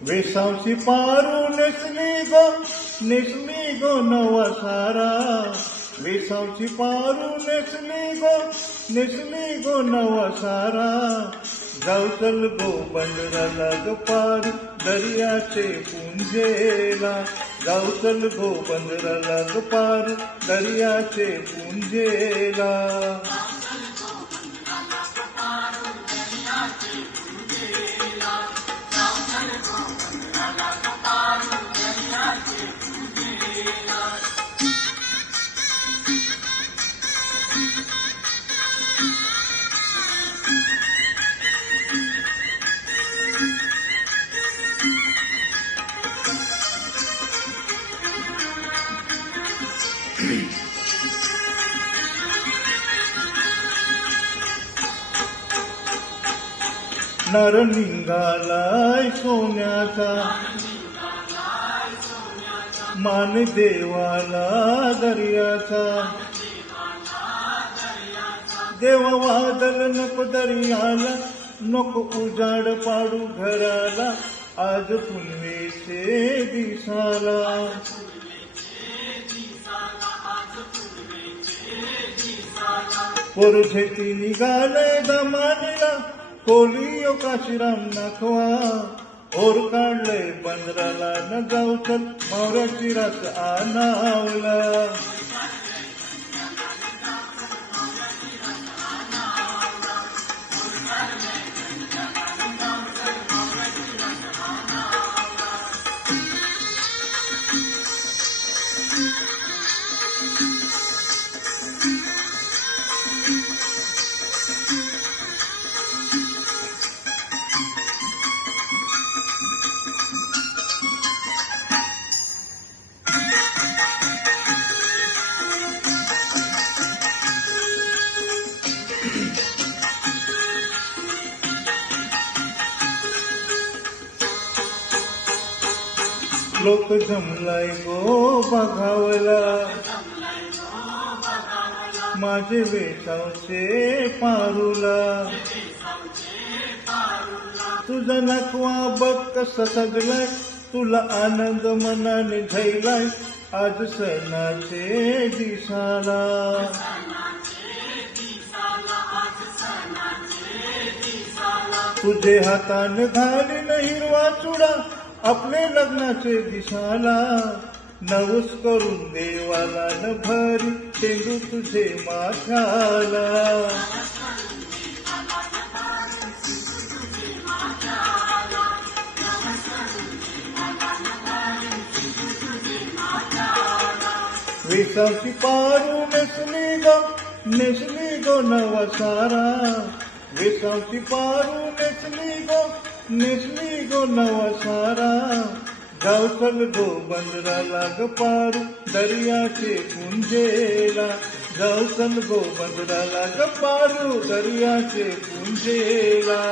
वेसावची पारू नेसली गो नवा सारा. वेसावची पारू नेसली गो नवा सारा. जाऊ चल गो बंदराला ग पारू दर्याचे पुंजेला. जाऊ चल गो बंदराला ग पारू दर्याचे पुंजेला. नर निघालाय सोन्याचा मान देवाला दर्याचा. देवा वादल नको दर्याला, नको उजाड पाडू घराला. आज पुनवेचे दिसाला. पोरझेती निघाले दमानीला, कोलियो काशीराम नाखवा. ओर काढले बंदराला न जाऊ चल मावऱ्याची रास आणावला. लोक जमलाय गो बघावला, माझे वेसावचे पारूला. तुझा नखवा बघ कसा सजलाय, तुला आनंद मनाने झैलाय. आज सणाचे दिसाला. तुझे हातान घालीन हिरवा चुडा, आपले लग्नाचे दिसाला. नवस करून देवाला न भरी चेंडू तुझे माथ्याला. वेसावची पारू नेसली गो नवा सारा. वेसावची पारू नेसली गो नवा सारा. जाऊ चल गो बंदराला ग पारू दर्याचे पुंजेला. जाऊ चल गो बंदराला ग पारू दर्याचे पुंजेला.